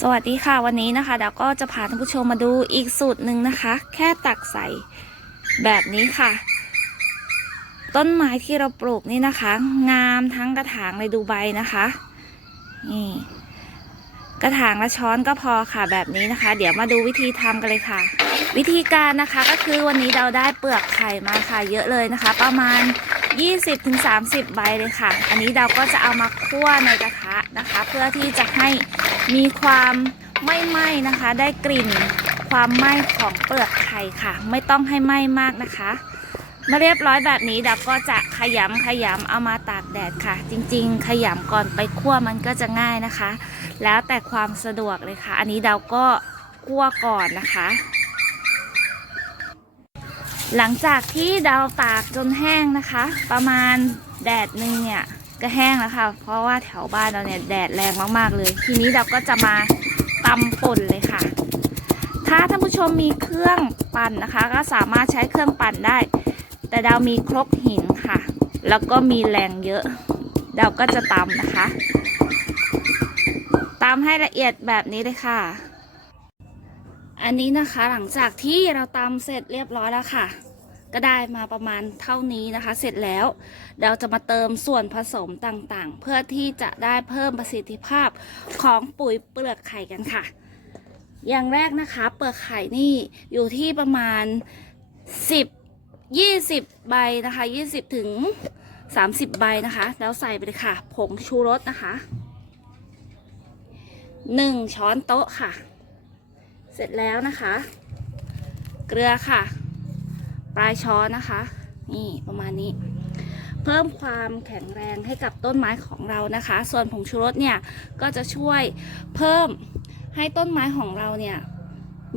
สวัสดีค่ะวันนี้นะคะเดี๋ยวก็จะพาท่านผู้ชมมาดูอีกสูตรหนึ่งนะคะ แค่ตักใส่แบบนี้ค่ะ ต้นไม้ที่เราปลูกนี่นะคะ งามทั้งกระถางเลยดูใบนะคะนี่กระถางละช้อนก็พอค่ะแบบนี้นะคะ เดี๋ยวมาดูวิธีทำกันเลยค่ะ วิธีการนะคะก็คือวันนี้เราได้เปลือกไข่มาค่ะ เยอะเลยนะคะ ประมาณ 20-30 ใบเลยค่ะ อันนี้เราก็จะเอามาคั่วในกระทะนะคะ เพื่อที่จะให้มีความไม่ไหม้นะคะ ได้กลิ่นความไหม้ของเปลือกไข่ค่ะ ไม่ต้องให้ไหม้มากนะคะเมื่อเรียบร้อยแบบนี้เราก็จะขยำขยำเอามาตากแดดค่ะ จริงๆ ขยำก่อนไปคั่วมันก็จะง่ายนะคะ แล้วแต่ความสะดวกเลยค่ะ อันนี้เราก็คั่วก่อนนะคะ หลังจากที่เราตากจนแห้งนะคะ ประมาณแดดหนึ่งเนี่ยก็แห้งแล้วค่ะ เพราะว่าแถวบ้านเราเนี่ยแดดแรงมากๆเลย ทีนี้เราก็จะมาตำป่นเลยค่ะ ถ้าท่านผู้ชมมีเครื่องปั่นนะคะ ก็สามารถใช้เครื่องปั่นได้ แต่เรามีครกหินค่ะ แล้วก็มีแรงเยอะเราก็จะตำนะคะตำให้ละเอียดแบบนี้เลยค่ะ อันนี้นะคะหลังจากที่เราตำเสร็จเรียบร้อยแล้วค่ะ ก็ได้มาประมาณเท่านี้นะคะ เสร็จแล้วเราจะมาเติมส่วนผสมต่างๆ เพื่อที่จะได้เพิ่มประสิทธิภาพของปุ๋ยเปลือกไข่กันค่ะ อย่างแรกนะคะเปลือกไข่นี่อยู่ที่ประมาณ 10 20 ใบนะคะ 20 ถึง 30 ใบนะคะ แล้วใส่ไปเลยค่ะ ผงชูรสนะคะ 1 ช้อนโต๊ะค่ะ เสร็จแล้วนะคะ เกลือค่ะ ปลายช้อนนะคะ นี่ประมาณนี้ เพิ่มความแข็งแรงให้กับต้นไม้ของเรานะคะ ส่วนผงชูรสเนี่ยก็จะช่วยเพิ่มให้ต้นไม้ของเราเนี่ย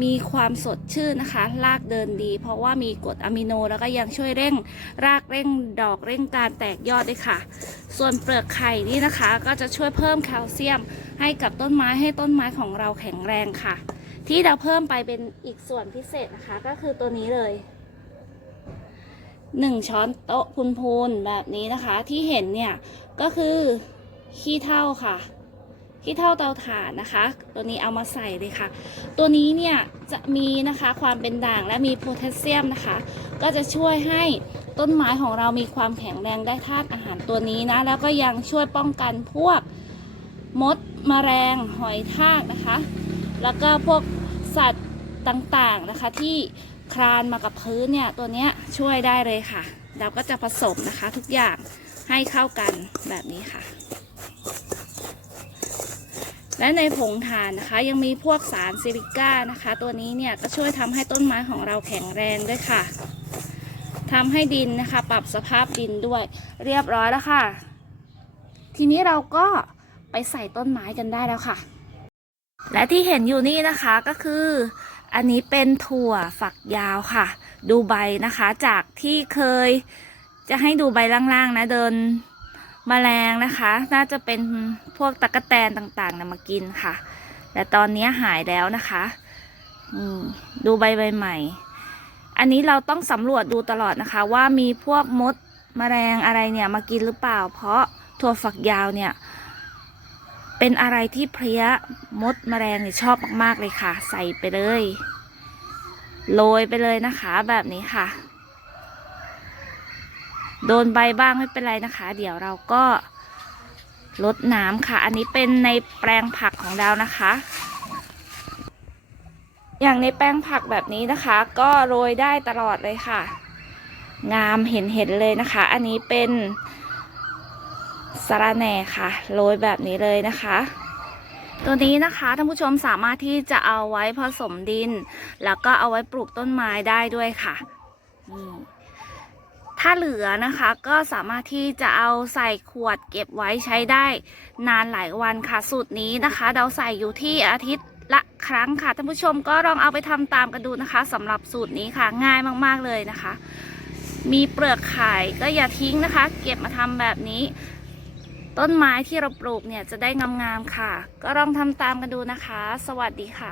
มีความสดชื่นนะคะ รากเดินดี เพราะว่ามีกรดอะมิโนแล้วก็ยังช่วยเร่งรากเร่งดอกเร่งการแตกยอดด้วยค่ะ ส่วนเปลือกไข่นี่นะคะ ก็จะช่วยเพิ่มแคลเซียม ให้กับต้นไม้ให้ต้นไม้ของเราแข็งแรงค่ะ ที่เราเพิ่มไปเป็นอีกส่วนพิเศษนะคะ ก็คือตัวนี้เลย หนึ่งช้อนโต๊ะพูนๆแบบนี้นะคะ ที่เห็นเนี่ยก็คือขี้เถ้าค่ะขี้เถ้าเตาถ่านนะคะ ตัวนี้เอามาใส่เลยค่ะ ตัวนี้เนี่ยจะมีนะคะความเป็นด่างและมีโพแทสเซียมนะคะ ก็จะช่วยให้ต้นไม้ของเรามีความแข็งแรงได้ธาตุอาหารตัวนี้นะ แล้วก็ยังช่วยป้องกันพวกมดแมลงหอยทากนะคะ แล้วก็พวกสัตว์ต่างๆนะคะที่ คลานมากับพื้นเนี่ยตัวเนี้ยช่วยได้เลยค่ะ เราก็จะผสมนะคะทุกอย่างให้เข้ากันแบบนี้ค่ะ และในผงถ่านนะคะยังมีพวกสารซิลิก้านะคะ ตัวนี้เนี่ยก็ช่วยทำให้ต้นไม้ของเราแข็งแรงด้วยค่ะทำให้ดินนะคะ ปรับสภาพดินด้วยเรียบร้อยแล้วค่ะ ทีนี้เราก็ไปใส่ต้นไม้กันได้แล้วค่ะ และที่เห็นอยู่นี่นะคะก็คือ อันนี้เป็นถั่วฝักยาวค่ะ ดูใบนะคะ จากที่เคยจะให้ดูใบล่างๆนะเดินมแมลงนะคะ น่าจะเป็นพวกตะกะแตนต่างๆนะมากินค่ะ แต่ตอนนี้หายแล้วนะคะดูใบใบใหม่ อันนี้เราต้องสำรวจดูตลอดนะคะ ว่ามีพวกมดแมลงอะไรเนี่ยมากินหรือเปล่า เพราะถั่วฝักยาวเนี่ย เป็นอะไรที่เพลี้ยมดแมลงเนี่ยชอบมากๆเลยค่ะ ใส่ไปเลย โรยไปเลยนะคะแบบนี้ค่ะ โดนใบบ้างไม่เป็นไรนะคะ เดี๋ยวเราก็ลดน้ำค่ะ อันนี้เป็นในแปลงผักของเรานะคะ อย่างในแปลงผักแบบนี้นะคะ ก็โรยได้ตลอดเลยค่ะ งามเห็นเห็นเลยนะคะ อันนี้เป็น สาระแหน่ค่ะโรยแบบนี้เลยนะคะ ตัวนี้นะคะท่านผู้ชมสามารถที่จะเอาไว้ผสมดิน แล้วก็เอาไว้ปลูกต้นไม้ได้ด้วยค่ะนี่ถ้าเหลือนะคะก็สามารถที่จะเอาใส่ขวดเก็บไว้ใช้ได้นานหลายวันค่ะสูตรนี้นะคะ เราใส่อยู่ที่อาทิตย์ละครั้งค่ะท่านผู้ชมก็ลองเอาไปทำตามกันดูนะคะสำหรับสูตรนี้ค่ะง่ายมากๆเลยนะคะ มีเปลือกไข่ก็อย่าทิ้งนะคะ เก็บมาทำแบบนี้ ต้นไม้ที่เราปลูกเนี่ยจะได้งามๆค่ะ ก็ลองทำตามกันดูนะคะ สวัสดีค่ะ